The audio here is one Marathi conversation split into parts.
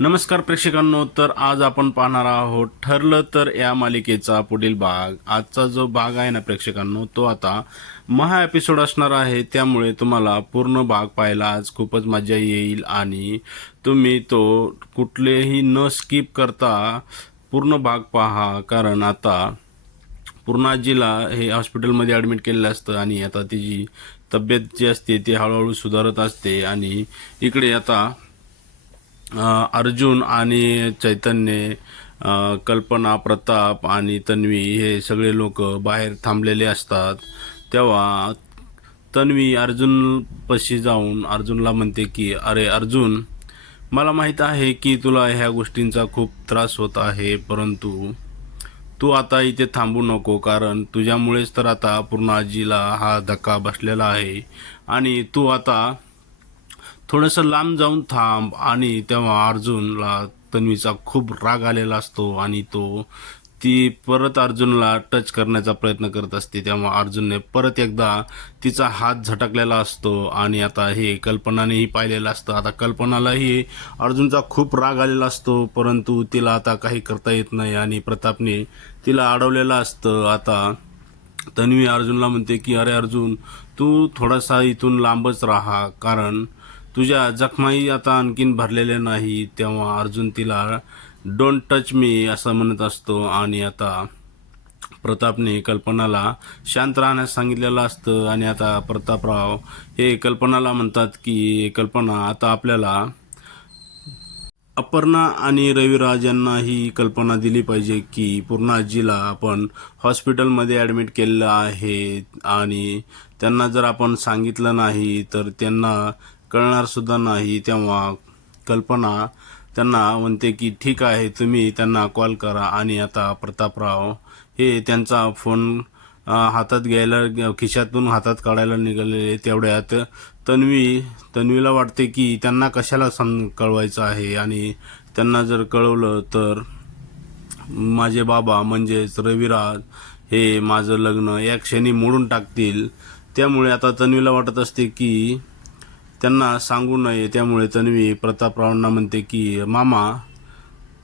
नमस्कार प्रेक्षकांनो तर आज आपण पाहणार आहोत ठरलं तर या मालिकेचा पुढील भाग. आजचा जो भाग आहे ना प्रेक्षकांनो तो आता महा एपिसोड असणार आहे. त्यामुळे तुम्हाला पूर्ण भाग पाहायला आज खूपच मजा येईल आणि तुम्ही तो कुठलेही न स्किप करता पूर्ण भाग पहा. कारण आता पूर्णाजीला हे हॉस्पिटलमध्ये ॲडमिट केलेलं असतं आणि आता तिची तब्येत जी असते ती हळूहळू सुधारत असते आणि इकडे आता अर्जुन आणि चैतन्य कल्पना प्रताप आणि तन्वी हे सगळे लोक बाहेर थांबलेले असतात. तेव्हा तन्वी अर्जुनपाशी जाऊन अर्जुनला म्हणते की अरे अर्जुन मला माहीत आहे की तुला ह्या गोष्टींचा खूप त्रास होत आहे परंतु तू आता इथे थांबू नको कारण तुझ्यामुळेच तर आता पूर्ण आजीला हा धक्का बसलेला आहे आणि तू आता थोडंसं लांब जाऊन थांब आणि तेव्हा अर्जुनला तन्वीचा खूप राग आलेला असतो आणि तो ती परत अर्जुनला टच करण्याचा प्रयत्न करत असते. तेव्हा अर्जुनने परत एकदा तिचा हात झटकलेला असतो आणि आता हे कल्पनानेही पाहिलेलं असतं. आता कल्पनालाही अर्जुनचा खूप राग आलेला असतो परंतु तिला आता काही करता येत नाही आणि प्रतापने तिला अडवलेलं असतं. आता तन्वी अर्जुनला म्हणते की अरे अर्जुन तू थोडासा इथून लांबच राहा कारण तुझ्या जखमाही आता आणखीन भरलेल्या नाही तेव्हा अर्जुन तिला डोंट टच मी असं म्हणत असतो. आणि आता प्रतापने कल्पनाला शांत राहण्यास सांगितलेलं असतं. आणि आता प्रतापराव हे कल्पनाला म्हणतात की कल्पना आता आपल्याला अपर्णा आणि रविराज यांना ही कल्पना दिली पाहिजे की पूर्ण आजीला आपण हॉस्पिटलमध्ये ॲडमिट केलेलं आहे. आणि त्यांना जर आपण सांगितलं नाही तर त्यांना कळणार सुद्धा नाही तेव्हा कल्पना त्यांना म्हणते की ठीक आहे तुम्ही त्यांना कॉल करा आणि आता प्रतापराव हे त्यांचा फोन हातात घ्यायला खिशातून हातात काढायला निघालेले. तेवढ्यात तन्वी तन्वीला वाटते की त्यांना कशाला सम कळवायचं आहे? आणि त्यांना जर कळवलं तर माझे बाबा म्हणजेच रविराज हे माझं लग्न या क्षणी मोडून टाकतील. त्यामुळे आता तन्वीला वाटत असते की त्यांना सांगू नये त्यामुळे तन्वी प्रतापरावांना म्हणते की मामा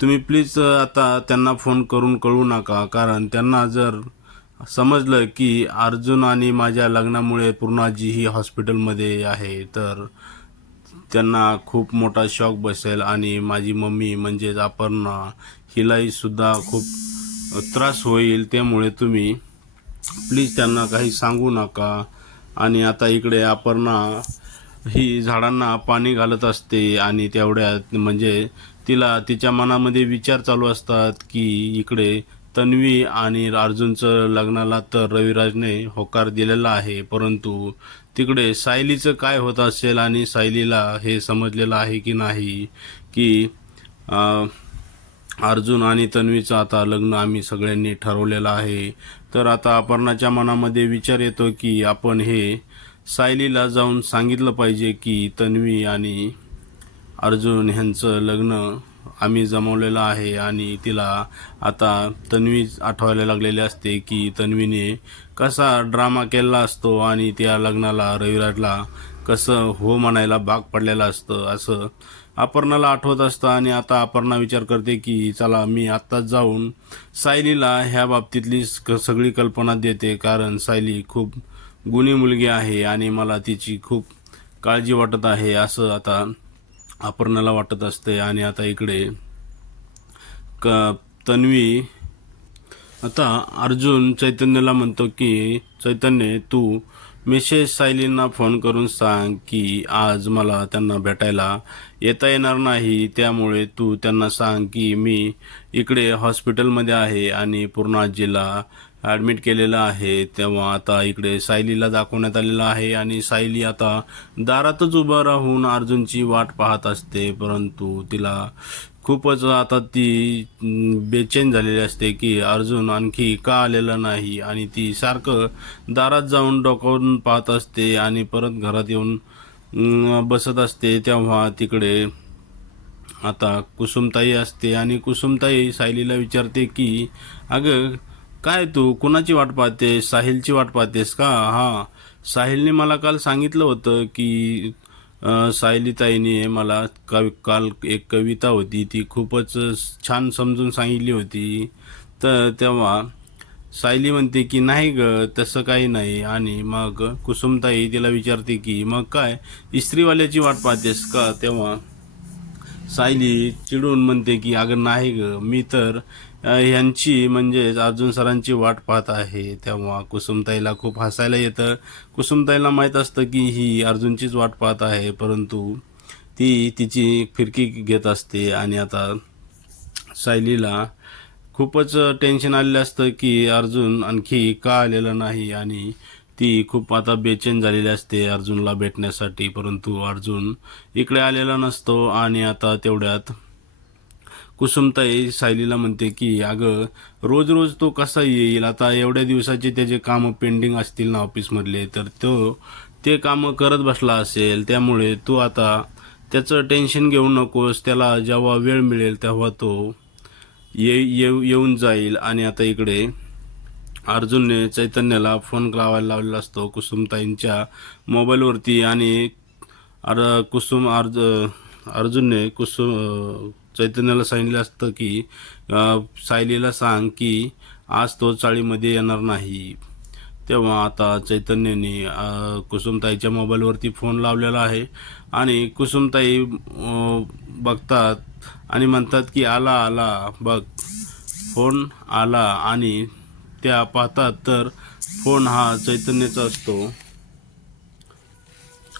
तुम्ही प्लीज आता त्यांना फोन करून कळू नका कारण त्यांना जर समजलं की अर्जुन आणि माझ्या लग्नामुळे पूर्णाजी ही हॉस्पिटलमध्ये आहे तर त्यांना खूप मोठा शॉक बसेल आणि माझी मम्मी म्हणजेच अपर्णा हिलाहीसुद्धा खूप त्रास होईल त्यामुळे तुम्ही प्लीज त्यांना काही सांगू नका. आणि आता इकडे अपर्णा ही झाडांना पाणी घालत असते आणि तेवढ्यात म्हणजे तिला तिच्या मनामध्ये विचार चालू असतात की इकडे तन्वी आणि अर्जुनचं लग्नाला तर रविराजने होकार दिलेला आहे परंतु तिकडे सायलीचं काय होत असेल आणि सायलीला हे समजलेलं आहे की नाही की अर्जुन आणि तन्वीचं आता लग्न आम्ही सगळ्यांनी ठरवलेलं आहे. तर आता अपर्णाच्या मनामध्ये विचार येतो की आपण हे सायलीला जाऊन सांगितलं पाहिजे की तन्वी आणि अर्जुन ह्यांचं लग्न आम्ही जमवलेलं आहे आणि तिला आता तन्वी आठवायला लागलेली असते की तन्वीने कसा ड्रामा केलेला असतो आणि त्या लग्नाला रविराजला कसं हो म्हणायला भाग पडलेलं असतं असं अपर्णाला आठवत असतं. आणि आता अपर्णा विचार करते की चला मी आत्ताच जाऊन सायलीला ह्या बाबतीतली सगळी कल्पना देते कारण सायली खूप गुणी मुलगी आहे आणि मला तिची खूप काळजी वाटत आहे असं आता अपर्णाला वाटत असते. आणि आता इकडे क तन्वी आता अर्जुन चैतन्यला म्हणतो की चैतन्य तू मिसेस सायलींना फोन करून सांग की आज मला त्यांना भेटायला येता येणार नाही. त्यामुळे तू त्यांना सांग की मी इकडे हॉस्पिटलमध्ये आहे आणि पूर्ण आजीला ॲडमिट केलेलं आहे. तेव्हा आता इकडे सायलीला दाखवण्यात आलेलं आहे आणि सायली आता दारातच उभं राहून अर्जुनची वाट पाहत असते. परंतु तिला खूपच आता ती बेचैन झालेली असते की अर्जुन आणखी का आलेला नाही आणि ती सारखं दारात जाऊन डोकावून पाहत असते आणि परत घरात येऊन बसत असते. तेव्हा तिकडे आता कुसुमताई असते आणि कुसुमताई सायलीला विचारते की अगं काय तू? कुणाची वाट पाहतेस? साहिलची वाट पाहतेस का? हां. साहिलने मला काल सांगितलं होतं की सायलीताईने मला कवि काल एक कविता होती. ती खूपच छान समजून सांगितली होती. तर तेव्हा सायली म्हणते की नाही ग तसं काही नाही. आणि मग कुसुमताई तिला विचारते की मग काय? इस्त्रीवाल्याची वाट पाहतेस का? तेव्हा सायली चिडून म्हणते की अगं नाही ग. मी तर ह्यांची म्हणजेच अर्जुन सरांची वाट पाहत आहे. तेव्हा कुसुमताईला खूप हसायला येतं. कुसुमताईला माहीत असतं की ही अर्जुनचीच वाट पाहत आहे परंतु ती तिची फिरकी घेत असते आणि आता सायलीला खूपच टेन्शन आलेलं असतं की अर्जुन आणखी का आलेला नाही आणि ती खूप आता बेचैन झालेली असते अर्जुनला भेटण्यासाठी परंतु अर्जुन इकडे आलेला नसतो आणि आता तेवढ्यात कुसुमताई सायलीला म्हणते की अगं रोज रोज तो कसा येईल? आता एवढ्या दिवसाचे त्याचे कामं पेंडिंग असतील ना ऑफिसमधले तर तो ते कामं करत बसला असेल त्यामुळे तू आता त्याचं टेन्शन घेऊ नकोस त्याला जेव्हा वेळ मिळेल तेव्हा तो ये येऊ येऊन जाईल. आणि आता इकडे अर्जुनने चैतन्याला फोन लावायला लावलेला असतो कुसुमताईंच्या मोबाईलवरती आणि अर कुसुम अर्ज अर्जुनने कुसुम चैतन्याला सांगितलं असतं की सायलीला सांग की आज तो चाळीमध्ये येणार नाही. तेव्हा आता चैतन्याने कुसुमताईच्या मोबाईलवरती फोन लावलेला आहे आणि कुसुमताई बघतात आणि म्हणतात की आला आला बघ. फोन आला आणि त्या पाहतात तर फोन हा चैतन्याचा असतो.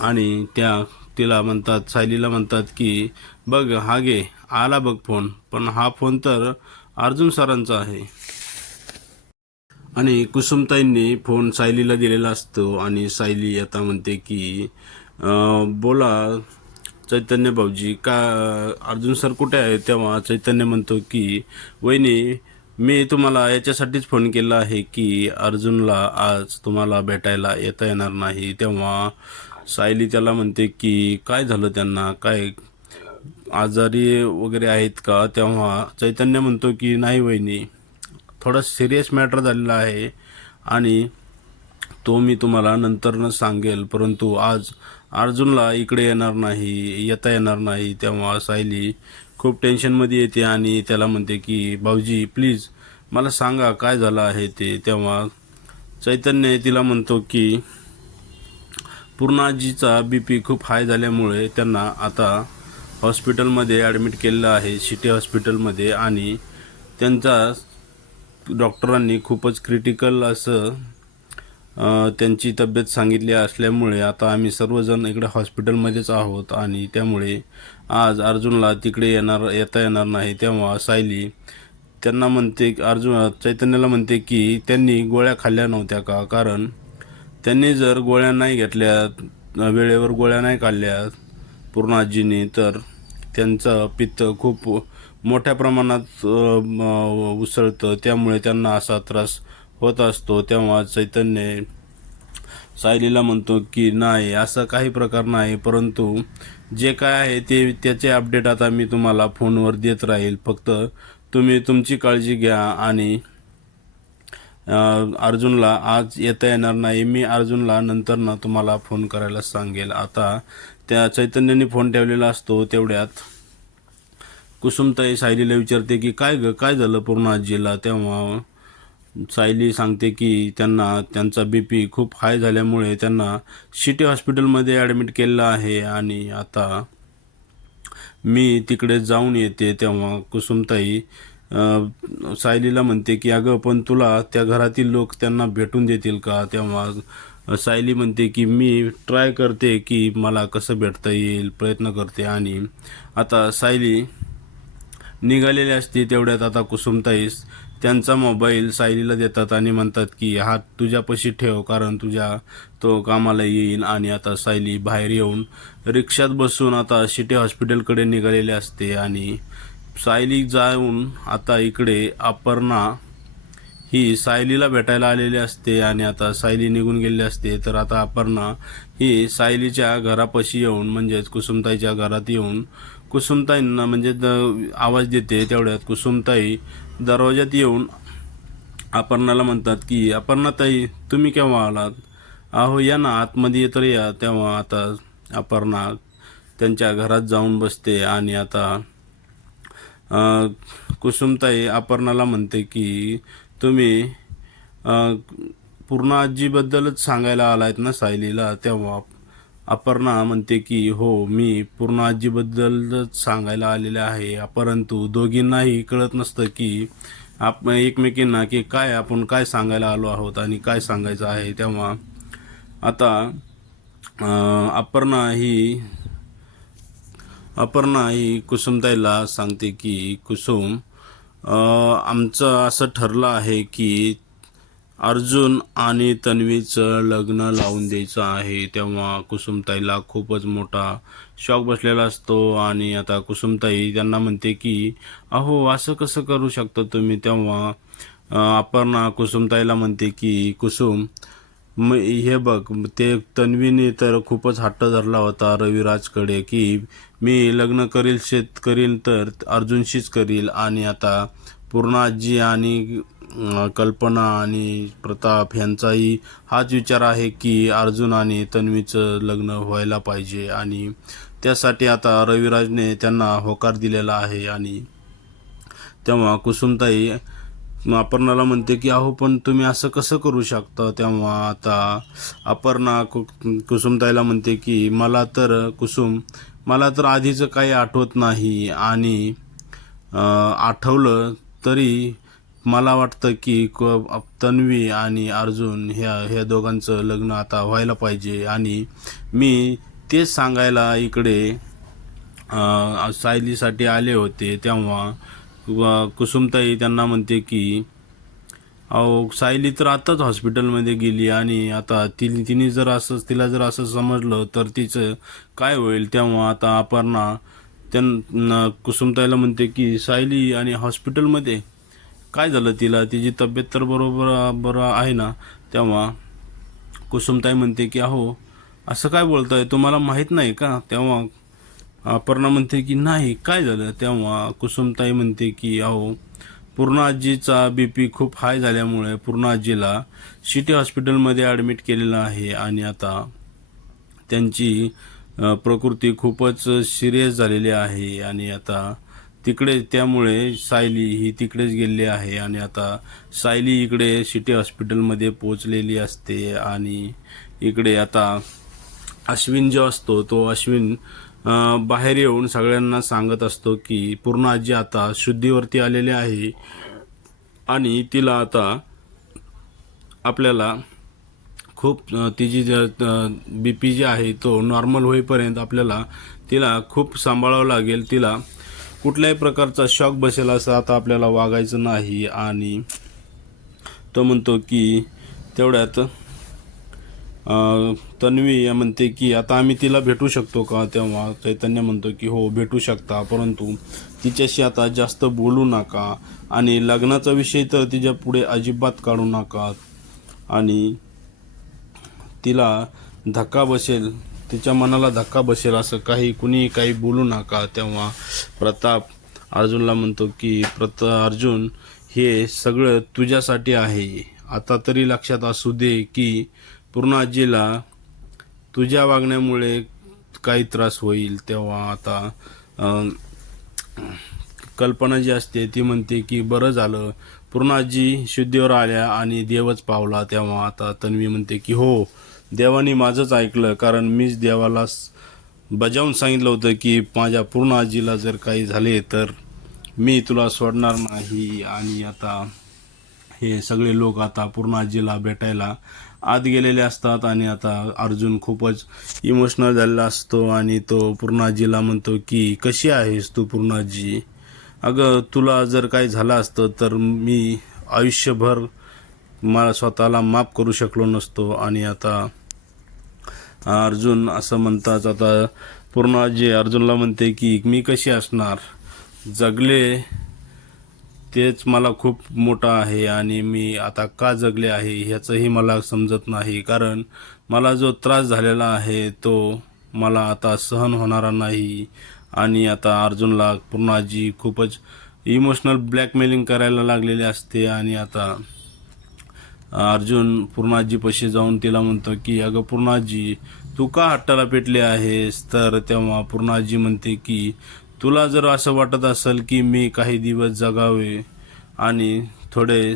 आणि त्या तिला म्हणतात सायलीला म्हणतात की बघ हा घे. आला बघ फोन. पण हा फोन तर अर्जुन सरांचा आहे. आणि कुसुमताईंनी फोन सायलीला दिलेला असतो आणि सायली आता म्हणते की बोला चैतन्य भाऊजी का अर्जुन सर कुठे आहे? तेव्हा चैतन्य म्हणतो की वहिनी मी तुम्हाला याच्यासाठीच फोन केला आहे की अर्जुनला आज तुम्हाला भेटायला येता येणार नाही. तेव्हा सायली त्याला म्हणते की काय झालं त्यांना? काय आजारी वगैरे आहेत का? तेव्हा चैतन्य म्हणतो की नाही वहिनी थोडा सिरियस मॅटर झालेला आहे आणि तो मी तुम्हाला नंतरनं सांगेल. परंतु आज अर्जुनला इकडे येणार नाही येता येणार नाही. तेव्हा सायली खूप टेन्शनमध्ये येते आणि त्याला म्हणते की भाऊजी प्लीज मला सांगा काय झालं आहे ते. तेव्हा चैतन्य तिला म्हणतो की पूर्णाजीचा बी पी खूप हाय झाल्यामुळे त्यांना आता हॉस्पिटलमध्ये ॲडमिट केलेलं आहे सिटी हॉस्पिटलमध्ये. आणि त्यांचा डॉक्टरांनी खूपच क्रिटिकल असं त्यांची तब्येत सांगितली असल्यामुळे आता आम्ही सर्वजण इकडे हॉस्पिटलमध्येच आहोत. आणि त्यामुळे आज अर्जुनला तिकडे येणार येता येणार नाही. तेव्हा सायली त्यांना म्हणते अर्जुन चैतन्याला म्हणते की त्यांनी गोळ्या खाल्ल्या नव्हत्या का? कारण त्यांनी जर गोळ्या नाही घेतल्या वेळेवर गोळ्या नाही खाल्ल्या पूर्ण आजीने तर त्यांचं पित्त खूप मोठ्या प्रमाणात उसळतं. त्यामुळे त्यांना असा त्रास होत असतो. तेव्हा चैतन्य सायलीला म्हणतो की नाही असं काही प्रकार नाही. परंतु जे काय आहे ते त्याचे अपडेट आता मी तुम्हाला फोनवर देत राहील. फक्त तुम्ही तुमची काळजी घ्या आणि अर्जुनला आज येता येणार नाही. मी अर्जुनला नंतर ना तुम्हाला फोन करायला सांगेल. आता त्या चैतन्याने फोन ठेवलेला असतो तेवढ्यात. कुसुमताई सायलीला विचारते की काय ग काय झालं पूर्ण आजीला? तेव्हा सायली सांगते की त्यांना त्यांचा बी पी खूप हाय झाल्यामुळे त्यांना सिटी हॉस्पिटलमध्ये ॲडमिट केलेलं आहे आणि आता मी तिकडे जाऊन येते. तेव्हा कुसुमताई सायलीला म्हणते की अगं पण तुला त्या घरातील लोक त्यांना भेटून देतील का? तेव्हा सायली म्हणते की मी ट्राय करते की मला कसं भेटता येईल प्रयत्न करते आणि आता सायली निघालेली असते तेवढ्यात आता कुसुमताईस त्यांचा मोबाईल सायलीला देतात आणि म्हणतात की हा तुझ्यापाशी ठेव कारण तुझ्या तो कामाला येईल. आणि आता सायली बाहेर येऊन रिक्षात बसून आता सिटी हॉस्पिटलकडे निघालेली असते आणि सायली जाऊन आता इकडे अपर्णा ही सायलीला भेटायला आलेली असते आणि आता सायली निघून गेलेली असते. तर आता अपर्णा ही सायलीच्या घरापाशी येऊन म्हणजेच कुसुमताईच्या घरात येऊन कुसुमताईंना म्हणजे द- आवाज देते तेवढ्यात. कुसुमताई दरवाज्यात येऊन अपर्णाला म्हणतात की अपर्णाताई तुम्ही केव्हा आलात? अहो या ना आतमध्ये तर या. तेव्हा आता अपर्णा त्यांच्या घरात जाऊन बसते आणि आता कुसुमताई अपर्णाला म्हणते की तुम्ही पूर्ण आजीबद्दलच सांगायला आलायत ना सायलीला तेव्हा अपर्णा म्हणते की हो मी पूर्ण आजीबद्दलच सांगायला आलेले आहे परंतु दोघींनाही कळत नसतं की आप एकमेकींना की काय आपण काय सांगायला आलो आहोत आणि काय सांगायचं आहे. तेव्हा आता अपर्णा ही अपर्णा ही कुसुमताईला सांगते की कुसुम आमचं असं ठरलं आहे की अर्जुन आणि तन्वीचं लग्न लावून द्यायचं आहे. तेव्हा कुसुमताईला खूपच मोठा शॉक बसलेला असतो आणि आता कुसुमताई त्यांना म्हणते की अहो असं कसं करू शकता तुम्ही? तेव्हा अपर्णा कुसुमताईला म्हणते की कुसुम मग हे बघ ते तन्वीने तर खूपच हट्ट धरला होता रविराजकडे की मी लग्न करील शेत करील तर अर्जुनशीच करील. आणि आता पूर्ण आजी आणि कल्पना आणि प्रताप यांचाही हाच विचार आहे की अर्जुन आणि तन्वीचं लग्न व्हायला पाहिजे. आणि त्यासाठी आता रविराजने त्यांना होकार दिलेला आहे. आणि तेव्हा कुसुमताई अपर्णाला म्हणते की अहो पण तुम्ही असं कसं करू शकता? तेव्हा आता अपर्णा कु कुसुमताईला म्हणते की मला तर कुसुम मला तर आधीचं काही आठवत नाही आणि आठवलं तरी मला वाटतं की क- तन्वी आणि अर्जुन ह्या ह्या दोघांचं लग्न आता व्हायला पाहिजे आणि मी तेच सांगायला इकडे सायलीसाठी आले होते तेव्हा कुसुमताई त्यांना म्हणते की अहो सायली तर आताच हॉस्पिटलमध्ये गेली आणि आता ति तिने जर असं तिला जर असं समजलं तर तिचं काय होईल तेव्हा आता अपर्णा त्यांना कुसुमताईला म्हणते की सायली आणि हॉस्पिटलमध्ये काय झालं तिला? तिची तब्येत तर बरोबर बरं आहे ना? तेव्हा कुसुमताई म्हणते की अहो असं काय बोलताय? तुम्हाला माहीत नाही का? तेव्हा अपर्णा म्हणते की नाही काय झालं? तेव्हा कुसुमताई म्हणते की अहो पूर्ण आजीचा बी पी खूप हाय झाल्यामुळे पूर्ण आजीला सिटी हॉस्पिटलमध्ये ॲडमिट केलेलं आहे आणि आता त्यांची प्रकृती खूपच सिरियस झालेली आहे आणि आता तिकडे त्यामुळे सायली ही तिकडेच गेलेली आहे आणि आता सायली इकडे सिटी हॉस्पिटलमध्ये पोचलेली असते आणि इकडे आता अश्विन जो असतो तो अश्विन बाहेर येऊन सगळ्यांना सांगत असतो की पूर्ण आजी आता शुद्धीवरती आलेली आहे आणि तिला आता आपल्याला खूप तिची बी पी जी आहे तो नॉर्मल होईपर्यंत आपल्याला तिला खूप सांभाळावं लागेल. तिला कुठल्याही प्रकारचा शॉक बसेल असं आता आपल्याला वागायचं नाही आणि तो म्हणतो की तेवढ्यात तन्वी या म्हणते की आता आम्ही तिला भेटू शकतो का? तेव्हा चैतन्य म्हणतो की हो भेटू शकता. परंतु तिच्याशी आता जास्त बोलू नका आणि लग्नाचा विषय तर तिच्या पुढे अजिबात काढू नका. आणि तिला धक्का बसेल तिच्या मनाला धक्का बसेल असं काही कुणी काही बोलू नका. तेव्हा प्रताप अर्जुनला म्हणतो की प्रत अर्जुन हे सगळं तुझ्यासाठी आहे. आता तरी लक्षात असू दे की पूर्ण आजीला तुझ्या वागण्यामुळे काही त्रास होईल तेव्हा आता कल्पना जी असते ती म्हणते की बरं झालं. पूर्ण आजी शुद्धीवर आल्या आणि देवच पावला तेव्हा आता तन्वी म्हणते की हो देवाने माझंच ऐकलं कारण मीच देवाला बजावून सांगितलं होतं की माझ्या पूर्ण आजीला जर काही झाले तर मी तुला सोडणार नाही. आणि आता हे सगळे लोक आता पूर्ण आजीला भेटायला आत गेलेले असतात आणि आता अर्जुन खूपच इमोशनल झालेला असतो आणि तो पूर्णाजीला म्हणतो की कशी आहेस तू पूर्णाजी? अगं तुला जर काही झालं असतं तर मी आयुष्यभर मला स्वतःला माफ करू शकलो नसतो. आणि आता अर्जुन असं म्हणताच आता पूर्णाजी अर्जुनला म्हणते की मी कशी असणार? जगले तेच मला खूप मोठं आहे आणि मी आता का जगले आहे ह्याचंही मला समजत नाही. कारण मला जो त्रास झालेला आहे तो मला आता सहन होणारा नाही. आणि आता अर्जुनला पूर्ण आजी खूपच इमोशनल ब्लॅकमेलिंग करायला लागलेली असते आणि आता अर्जुन पूर्णाजीपाशी जाऊन तिला म्हणतो की अगं पूर्णाजी तू का हट्टाला पेटले आहेस? तर तेव्हा पूर्णाजी म्हणते की तुला जर असं वाटत असेल की मी काही दिवस जगावे आणि थोडे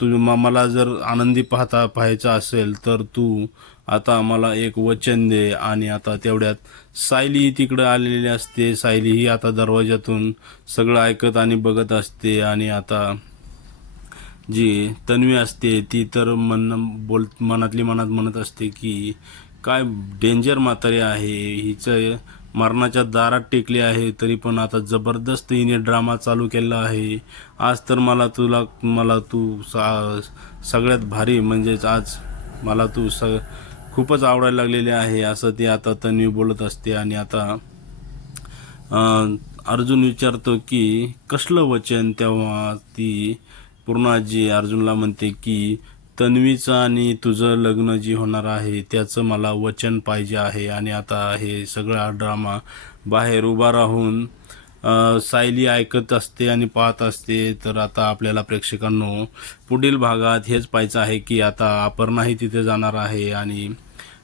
तू म- मला जर आनंदी पाहता पाहायचा असेल तर तू आता मला एक वचन दे आणि आता तेवढ्यात सायली तिकडं आलेली असते. सायली ही आता दरवाजातून सगळं ऐकत आणि बघत असते आणि आता जी तन्वी असते ती तर मन बोल मनातली मनात म्हणत असते की काय डेंजर म्हातारी आहे. हिचं मरणाच्या दारात टेकली आहे तरी पण आता जबरदस्त हिने ड्रामा चालू केला आहे. आज तर मला तुला मला तू सा सगळ्यात भारी म्हणजेच आज मला तू स खूपच आवडायला लागलेली आहे असं ती आता तन्वी बोलत असते. आणि आता अर्जुन विचारतो की कसलं वचन तेव्हा ती पूर्ण आजी अर्जुनला म्हणते की तन्वीचं आणि तुझं लग्न जी होणार आहे त्याचं मला वचन पाहिजे आहे. आणि आता हे सगळा ड्रामा बाहेर उभा राहून सायली ऐकत असते आणि पाहत असते. तर आता आपल्याला प्रेक्षकांनो पुढील भागात हेच पाहायचं आहे की आता अपर्णाही तिथे जाणार आहे. आणि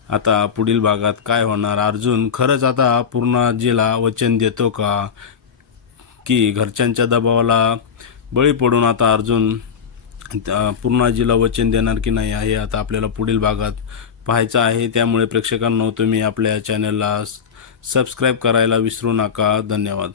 आता पुढील भागात काय होणार? अर्जुन खरंच आता पूर्णाजीला वचन देतो का? की घरच्यांच्या दबावाला बळी पडून आता अर्जुन पूर्ण आजीला वचन देणार की नाही हे आता आपल्याला पुढील भागात पाहायचं आहे. त्यामुळे प्रेक्षकांनो तुम्ही आपल्या चॅनलला सबस्क्राईब करायला विसरू नका. धन्यवाद.